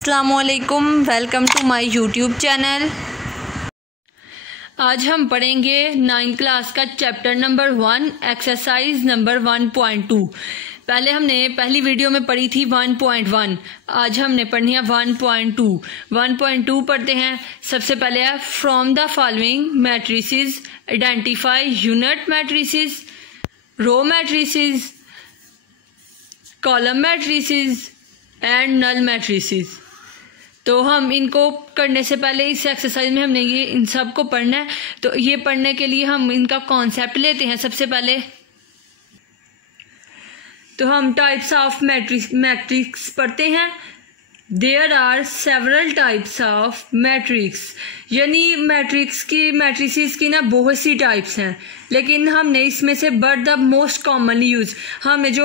अस्सलामुअलैकुम, welcome to my YouTube channel. आज हम पढ़ेंगे 9th क्लास का चैप्टर नंबर 1 एक्सरसाइज नंबर 1.2। पहले हमने पहली वीडियो में पढ़ी थी 1.1, आज हमने पढ़नी है 1.2। 1.2 पढ़ते हैं। सबसे पहले है from the following matrices identify unit matrices, row matrices, column matrices and null matrices. तो हम इनको करने से पहले इस एक्सरसाइज में हमने ये इन सब को पढ़ना है। तो ये पढ़ने के लिए हम इनका कॉन्सेप्ट लेते हैं। सबसे पहले तो हम टाइप्स ऑफ मैट्रिक्स पढ़ते हैं। There are several types of matrix, यानी मैट्रिसेस की ना बहुत सी टाइप्स हैं, लेकिन हमने इसमें से but the most commonly use, हमें जो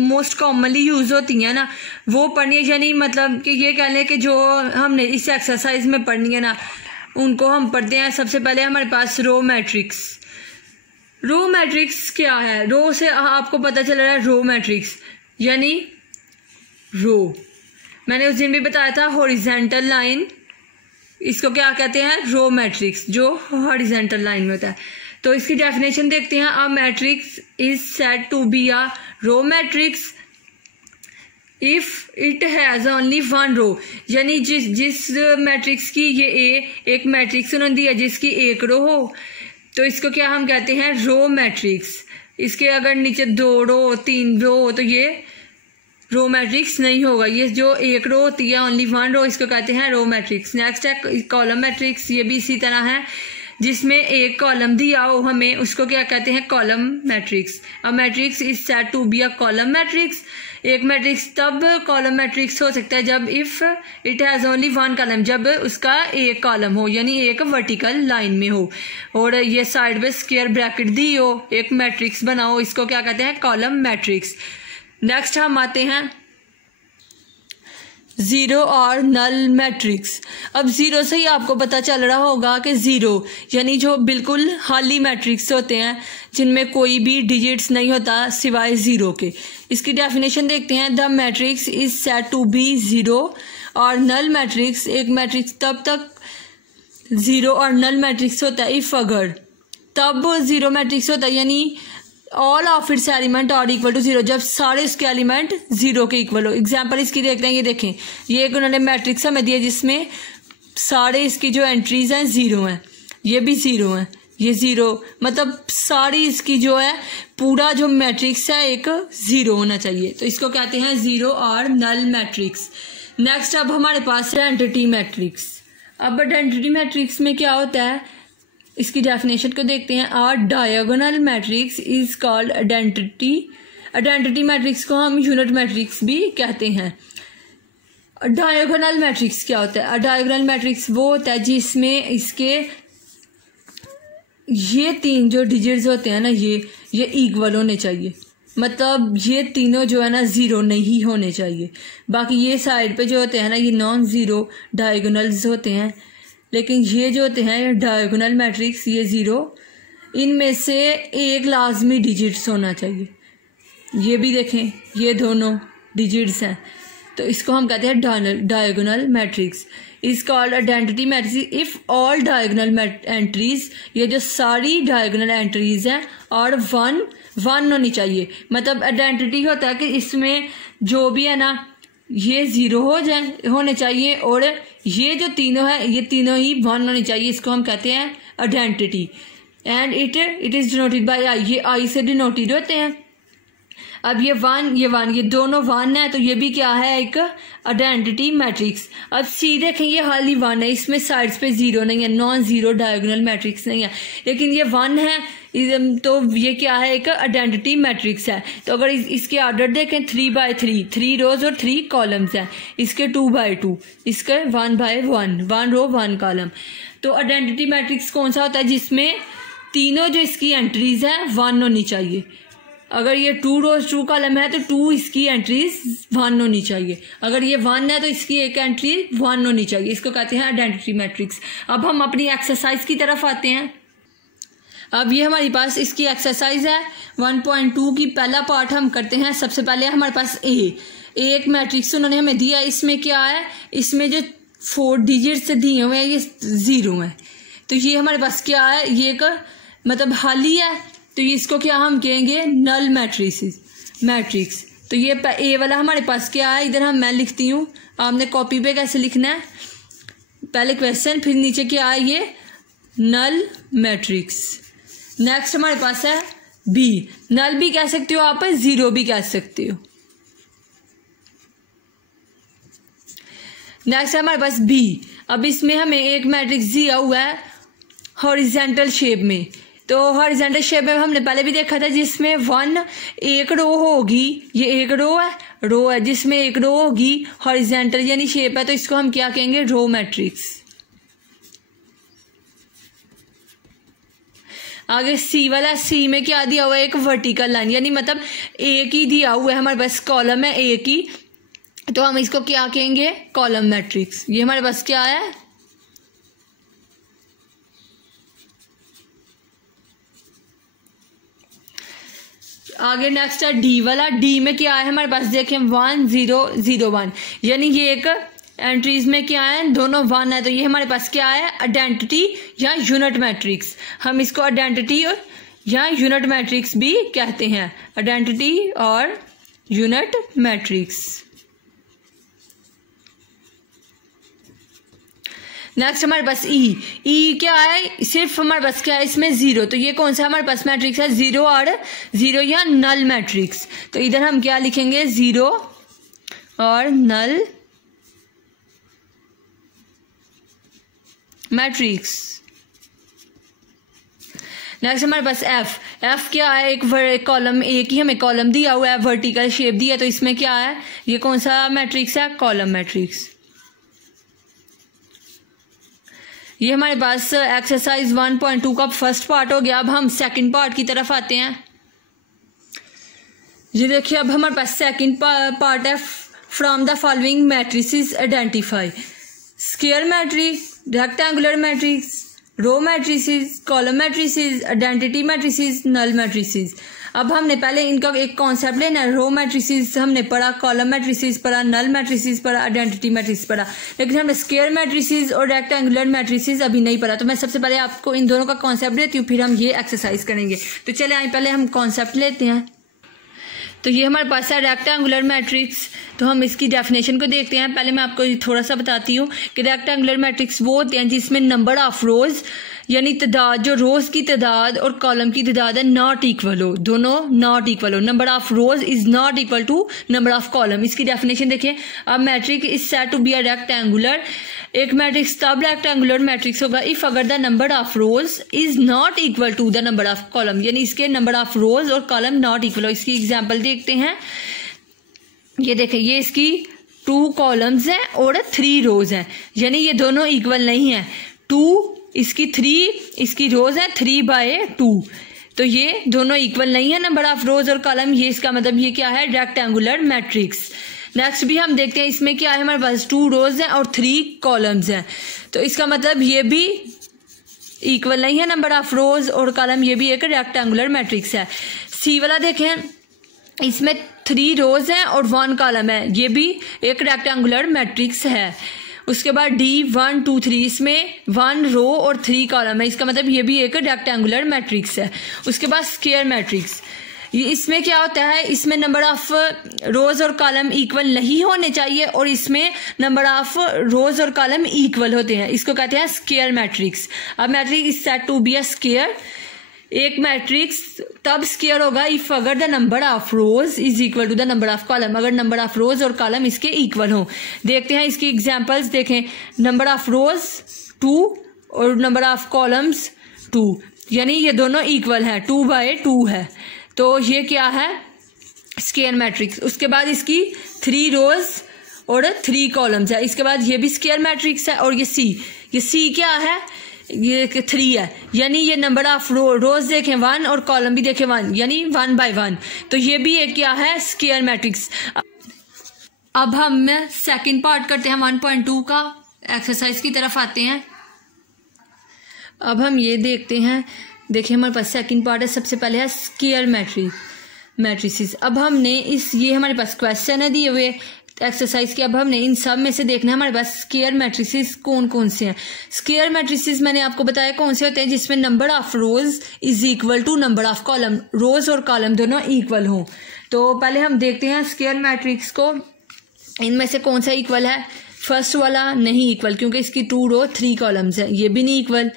मोस्ट कॉमनली यूज होती हैं ना वो पढ़नी है। यानी मतलब कि ये कह लें कि जो हमने इस एक्सरसाइज में पढ़नी है ना उनको हम पढ़ते हैं। सबसे पहले हमारे पास रो मैट्रिक्स। रो मैट्रिक्स क्या है? रो से आपको पता चल रहा है रो मैट्रिक्स यानी रो, मैंने उस दिन भी बताया था हॉरिजॉन्टल लाइन, इसको क्या कहते हैं? रो मैट्रिक्स, जो हॉरिजॉन्टल लाइन में होता है। तो इसकी डेफिनेशन देखते हैं। A matrix is said to be a row matrix if it has only one row, यानी जिस मैट्रिक्स की ये एक मैट्रिक्स उन्होंने दिया जिसकी एक रो हो तो इसको क्या हम कहते हैं? Row matrix. इसके अगर नीचे 2 रो 3 रो हो तो ये रो मैट्रिक्स नहीं होगा। ये जो एक रो होती है ओनली वन रो, इसको कहते हैं रो मैट्रिक्स। नेक्स्ट है कॉलम मैट्रिक्स। ये भी इसी तरह है, जिसमें एक कॉलम दिया हो हमें उसको क्या कहते हैं? Column matrix. A matrix is said to be a column matrix. एक मैट्रिक्स तब कॉलम मैट्रिक्स हो सकता है जब if it has only one column, जब उसका एक कॉलम हो यानी एक वर्टिकल लाइन में हो और ये साइड पे स्क्वायर ब्रैकेट दी हो, एक मैट्रिक्स बना हो, इसको क्या कहते हैं? Column matrix. नेक्स्ट हम आते हैं जीरो और नल मैट्रिक्स। अब जीरो से ही आपको पता चल रहा होगा कि जीरो यानी जो बिल्कुल खाली मैट्रिक्स होते हैं जिनमें कोई भी डिजिट्स नहीं होता सिवाय जीरो के। इसकी डेफिनेशन देखते हैं। The matrix is said to be zero और नल मैट्रिक्स, एक मैट्रिक्स तब तक जीरो और नल मैट्रिक्स होता है इफ अगर, तब जीरो मैट्रिक्स होता है यानी all of its element are equal to zero, जब सारे इसके एलिमेंट जीरो के इक्वल हो। एग्जाम्पल इसकी देखते हैं। ये देखें, ये एक उन्होंने मैट्रिक्स हमें दिया जिसमें सारे इसकी जो एंट्रीज हैं जीरो हैं, ये भी जीरो हैं, ये जीरो, मतलब सारी इसकी जो है पूरा जो मैट्रिक्स है एक जीरो होना चाहिए। तो इसको कहते हैं जीरो और नल मैट्रिक्स। नेक्स्ट अब हमारे पास है आइडेंटिटी मैट्रिक्स। अब आइडेंटिटी मैट्रिक्स में क्या होता है इसकी डेफिनेशन को देखते हैं। Are diagonal matrix is called identity. Identity matrix को हम यूनिट मैट्रिक्स भी कहते हैं। डायगोनल मैट्रिक्स क्या होता है? डायगोनल मैट्रिक्स वो होता है जिसमें इसके ये 3 जो डिजिट्स होते हैं ना ये इक्वल होने चाहिए, मतलब ये तीनों जो है ना जीरो नहीं होने चाहिए। बाकी ये साइड पे जो होते हैं ना ये नॉन जीरो डायगोनल्स होते हैं, लेकिन ये जो होते हैं डायगोनल मैट्रिक्स ये जीरो, इनमें से एक लाजमी डिजिट्स होना चाहिए। ये भी देखें, ये दोनों डिजिट्स हैं, तो इसको हम कहते हैं diagonal matrix. Is called identity matrix if all diagonal entries, ये जो सारी डायगोनल एंट्रीज हैं और वन होनी चाहिए। मतलब आइडेंटिटी होता है कि इसमें जो भी है ना ये जीरो होने चाहिए और ये जो तीनों है ये तीनों ही वन होनी चाहिए। इसको हम कहते हैं identity and it is denoted by I. ये आई से डिनोटेड होते हैं। अब ये वन ये दोनों वन है, तो ये भी क्या है? एक आइडेंटिटी मैट्रिक्स। अब सी देखें, ये खाली वन है, इसमें साइड्स पे जीरो नहीं है, नॉन जीरो डायगोनल मैट्रिक्स नहीं है, लेकिन ये वन है, तो ये क्या है? एक आइडेंटिटी मैट्रिक्स है। तो अगर इसके ऑर्डर देखें 3/3, 3 रोज और 3 कॉलम्स हैं। इसके 2/2, इसके 1/1, 1 रो 1 कॉलम। तो आइडेंटिटी मैट्रिक्स कौन सा होता है? जिसमें तीनों जो इसकी एंट्रीज हैं 1 होनी चाहिए। अगर ये 2 रोज 2 कॉलम है तो 2 इसकी एंट्रीज 1 होनी चाहिए। अगर ये 1 है तो इसकी एक एंट्री 1 होनी चाहिए। इसको कहते हैं आइडेंटिटी मैट्रिक्स। अब हम अपनी एक्सरसाइज की तरफ आते हैं। अब ये हमारे पास इसकी एक्सरसाइज है 1.2 की। पहला पार्ट हम करते हैं। सबसे पहले हमारे पास एक मैट्रिक्स उन्होंने हमें दिया, इसमें क्या है, इसमें जो 4 डिजिट दिए हुए हैं ये 0 है, तो ये हमारे पास क्या है, ये एक मतलब खाली है, तो इसको क्या हम कहेंगे, नल मैट्रिक्स। तो ये ए वाला हमारे पास क्या है, इधर मैं लिखती हूँ, आपने कॉपी पे कैसे लिखना है, पहले क्वेश्चन फिर नीचे क्या है, ये नल मैट्रिक्स। नेक्स्ट हमारे पास है बी, नल भी कह सकते हो आप, 0 भी कह सकते हो। नेक्स्ट है हमारे पास बी, अब इसमें हमें एक मैट्रिक्स दिया हुआ है हॉरिजॉन्टल शेप में, तो हॉरिजॉन्टल शेप में हमने पहले भी देखा था, जिसमें एक रो होगी, ये एक रो है जिसमें एक रो होगी हॉरिजॉन्टल यानी शेप है, तो इसको हम क्या कहेंगे, रो मैट्रिक्स। आगे सी वाला, सी में क्या दिया हुआ है, एक वर्टिकल लाइन, यानी मतलब एक ही दिया हुआ है हमारे पास, कॉलम है एक ही, तो हम इसको क्या कहेंगे, कॉलम मैट्रिक्स। ये हमारे पास क्या है, आगे नेक्स्ट है डी वाला, डी में क्या है हमारे पास, देखें 1 0 0 1, यानी ये एक एंट्रीज में क्या है, दोनों 1 है, तो ये हमारे पास क्या है, आइडेंटिटी या यूनिट मैट्रिक्स। हम इसको आइडेंटिटी या यूनिट मैट्रिक्स भी कहते हैं, आइडेंटिटी और यूनिट मैट्रिक्स। नेक्स्ट हमारे पास ई क्या है, सिर्फ हमारे पास क्या है, इसमें 0, तो ये कौन सा हमारे पास मैट्रिक्स है, 0 या नल मैट्रिक्स। तो इधर हम क्या लिखेंगे, 0 और नल मैट्रिक्स। नेक्स्ट हमारे पास एफ क्या है, एक कॉलम, एक ही हमें कॉलम दिया हुआ है, वर्टिकल शेप दिया, तो इसमें क्या है, ये कौन सा मैट्रिक्स है, कॉलम मैट्रिक्स। ये हमारे पास एक्सरसाइज 1.2 का फर्स्ट पार्ट हो गया। अब हम सेकंड पार्ट की तरफ आते हैं। ये देखिए, अब हमारे पास सेकंड पार्ट है, from the following matrices identify square matrix, rectangular matrix, row matrices, column matrices, identity matrices, null matrices. अब हमने पहले इनका एक कॉन्सेप्ट लेना है। रो मैट्रिसेस हमने पढ़ा, कॉलम मैट्रिसेस पढ़ा, नल मैट्रिसेस पढ़ा, आइडेंटिटी मैट्रिक्स पढ़ा, लेकिन हमने स्क्वायर मैट्रिसेस और रेक्टेंगुलर मैट्रिसेस अभी नहीं पढ़ा। तो मैं सबसे पहले आपको इन दोनों का कॉन्सेप्ट देती हूँ, फिर हम ये एक्सरसाइज करेंगे। तो चले आइए, पहले हम कॉन्सेप्ट लेते हैं। तो ये हमारे पास है रेक्टेंगुलर मैट्रिक्स। तो हम इसकी डेफिनेशन को देखते हैं। पहले मैं आपको थोड़ा सा बताती हूँ कि रेक्टेंगुलर मैट्रिक्स वो होते हैं जिसमें नंबर ऑफ रोज यानी तादाद, जो रोज की तादाद और कॉलम की तादाद है नॉट इक्वल हो, दोनों नॉट इक्वल हो। Number of rows is not equal to number of column. इसकी डेफिनेशन देखिए, अब matrix is said to be a rectangular. एक मैट्रिक्स तब रेक्टेंगुलर मैट्रिक्स होगा इफ अगर the number of rows is not equal to the number of column, यानी इसके number of rows और कॉलम नॉट इक्वल हो। इसकी एग्जांपल देखते हैं। ये देखें, ये इसकी 2 कॉलम्स हैं और 3 रोज हैं, यानी ये दोनों इक्वल नहीं है। 2 इसकी 3 इसकी रोज है 3/2, तो ये दोनों इक्वल नहीं है नंबर ऑफ रोज और कॉलम। ये इसका मतलब ये क्या है, रेक्टेंगुलर मैट्रिक्स। नेक्स्ट भी हम देखते हैं, इसमें क्या है, हमारे पास 2 रोज हैं और 3 कॉलम्स हैं, तो इसका मतलब ये भी इक्वल नहीं है नंबर ऑफ रोज और कॉलम, ये भी एक रेक्टेंगुलर मैट्रिक्स है। सी वाला देखें, इसमें 3 रोज हैं और 1 कॉलम है, ये भी एक रेक्टेंगुलर मैट्रिक्स है। उसके बाद डी 1 2 3, इसमें 1 रो और 3 कॉलम है, इसका मतलब ये भी एक रेक्टेंगुलर मैट्रिक्स है। उसके बाद स्क्वायर मैट्रिक्स, ये इसमें क्या होता है, इसमें नंबर ऑफ रोज और कॉलम इक्वल नहीं होने चाहिए और इसमें नंबर ऑफ रोज और कॉलम इक्वल होते हैं, इसको कहते हैं स्क्वायर मैट्रिक्स। अब matrix is said to be a square. एक मैट्रिक्स तब स्क्वायर होगा इफ अगर the number of rows is equal to the number of column, अगर नंबर ऑफ रोज और कॉलम इसके इक्वल हो। देखते हैं इसकी एग्जांपल्स, देखें, नंबर ऑफ रोज 2 और नंबर ऑफ कॉलम्स 2, यानी ये दोनों इक्वल है, 2/2 है, तो ये क्या है, स्क्वायर मैट्रिक्स। उसके बाद इसकी 3 रोज और 3 कॉलम्स है, इसके बाद ये भी स्क्वायर मैट्रिक्स है। और ये सी क्या है, ये 3 है, यानी ये नंबर ऑफ रोज देखें 1 और कॉलम भी देखें 1, यानी 1/1, तो ये भी एक क्या है, स्क्वायर मैट्रिक्स। अब हम सेकंड पार्ट करते हैं 1.2 का, एक्सरसाइज की तरफ आते हैं। अब हम ये देखते हैं, देखिए हमारे पास सेकंड पार्ट है। सबसे पहले है स्क्वायर मैट्रिक्स। मैट्रिसेस। अब हमने ये हमारे पास क्वेश्चन है दिए हुए एक्सरसाइज के। अब हमने इन सब में से देखना है हमारे पास स्क्वायर मैट्रिसेस कौन कौन से हैं। स्क्वायर मैट्रिसेस मैंने आपको बताया कौन से होते हैं, जिसमें number of rows is equal to number of column, rows और कॉलम दोनों इक्वल हों। तो पहले हम देखते हैं स्क्वायर मैट्रिक्स को, इनमें से कौन सा इक्वल है। फर्स्ट वाला नहीं इक्वल, क्योंकि इसकी 2 रो 3 कॉलम्स है, ये भी नहीं इक्वल।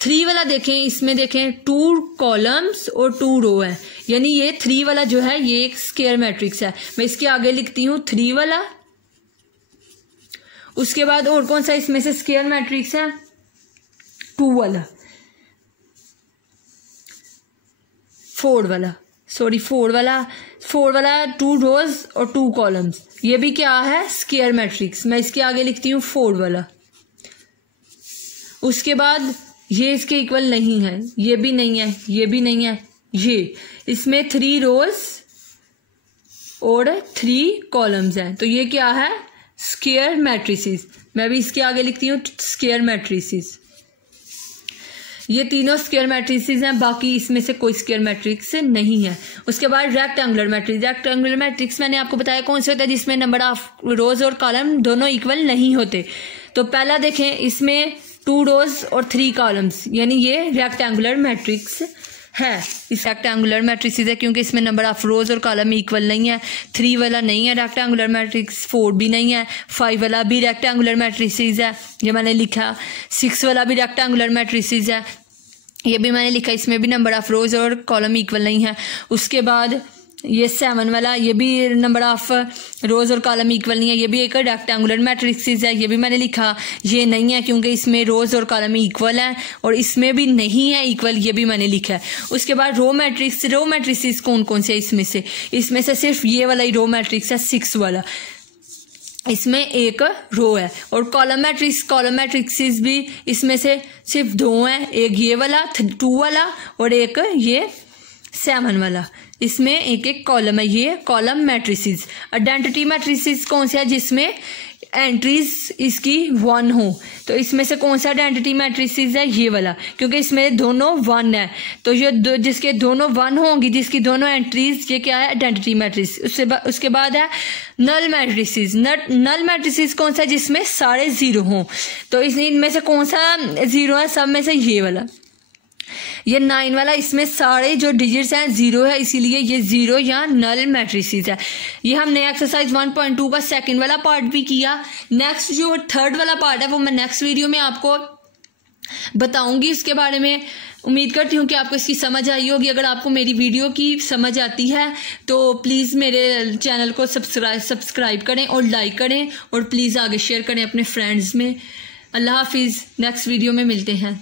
3 वाला देखें, इसमें देखें 2 कॉलम्स और 2 रो है, यानी ये 3 वाला जो है ये एक स्क्वायर मैट्रिक्स है। मैं इसके आगे लिखती हूँ 3 वाला। उसके बाद और कौन सा इसमें से स्क्वायर मैट्रिक्स है, 2 वाला, 4 वाला, सॉरी 4 वाला 2 रोज और 2 कॉलम्स, ये भी क्या है स्क्वायर मैट्रिक्स। मैं इसके आगे लिखती हूँ 4 वाला। उसके बाद ये इसके इक्वल नहीं है, ये भी नहीं है, ये भी नहीं है, ये इसमें 3 रोज और 3 कॉलम्स हैं, तो ये क्या है स्क्वायर मैट्रिसेस। मैं भी इसके आगे लिखती हूँ स्क्वायर मैट्रिसेस। ये तीनों स्क्वायर मैट्रिसेस हैं, बाकी इसमें से कोई स्क्वायर मैट्रिक्स नहीं है। उसके बाद रेक्टेंगुलर मैट्रिक्स। रेक्टेंगुलर मैट्रिक्स मैंने आपको बताया कौन से होता है, जिसमें नंबर ऑफ रोज और कॉलम दोनों इक्वल नहीं होते। तो पहला देखें, इसमें 2 रोज और 3 कॉलम्स, यानी ये रेक्टेंगुलर मैट्रिक्स है। इस रेक्टेंगुलर मैट्रिक्स है क्योंकि इसमें नंबर ऑफ रोज और कॉलम इक्वल नहीं है। 3 वाला नहीं है रेक्टेंगुलर मैट्रिक्स, 4 भी नहीं है, 5 वाला भी रेक्टेंगुलर मैट्रिक्स है, ये मैंने लिखा। 6 वाला भी रेक्टेंगुलर मैट्रिक्स है, ये भी मैंने लिखा, इसमें भी नंबर ऑफ रोज और कॉलम इक्वल नहीं है। उसके बाद ये 7 वाला, ये भी नंबर ऑफ रोज और कॉलम इक्वल नहीं है, ये भी एक रेक्टेंगुलर मैट्रिक्स है, ये भी मैंने लिखा। ये नहीं है क्योंकि इसमें रोज और कॉलम इक्वल है, और इसमें भी नहीं है इक्वल, ये भी मैंने लिखा है। उसके बाद रो मैट्रिक्स। रो मैट्रिक्स कौन कौन से है इसमें से सिर्फ ये वाला ही रो मैट्रिक्स है 6 वाला, इसमें एक रो है। और कॉलम मैट्रिक्स भी इसमें से सिर्फ 2 हैं, एक ये वाला 2 वाला और एक ये 7 वाला, इसमें एक एक कॉलम है, ये कॉलम मैट्रिसेस। आइडेंटिटी मैट्रिसेस कौन सा है, जिसमें एंट्रीज इसकी 1 हो। तो इसमें से कौन सा आइडेंटिटी मैट्रिसेस है, ये वाला, क्योंकि इसमें दोनों 1 है। तो ये जिसके दोनों 1 होंगी, जिसकी दोनों एंट्रीज, ये क्या है आइडेंटिटी मैट्रिक्स। उसके बाद है नल मैट्रिसेस। नल मैट्रिसेस कौन सा है, जिसमें सारे 0 हों। तो इनमें से कौन सा 0 है, सब में से ये वाला, ये 9 वाला, इसमें सारे जो डिजिट्स हैं 0 है, इसीलिए ये 0 या नल मैट्रिसेस है। ये हमने एक्सरसाइज 1.2 का सेकंड वाला पार्ट भी किया। नेक्स्ट जो थर्ड वाला पार्ट है वो मैं नेक्स्ट वीडियो में आपको बताऊंगी इसके बारे में। उम्मीद करती हूँ कि आपको इसकी समझ आई होगी। अगर आपको मेरी वीडियो की समझ आती है तो प्लीज़ मेरे चैनल को सब्सक्राइब करें और लाइक करें, और प्लीज़ आगे शेयर करें अपने फ्रेंड्स में। अल्लाह हाफिज़, नेक्स्ट वीडियो में मिलते हैं।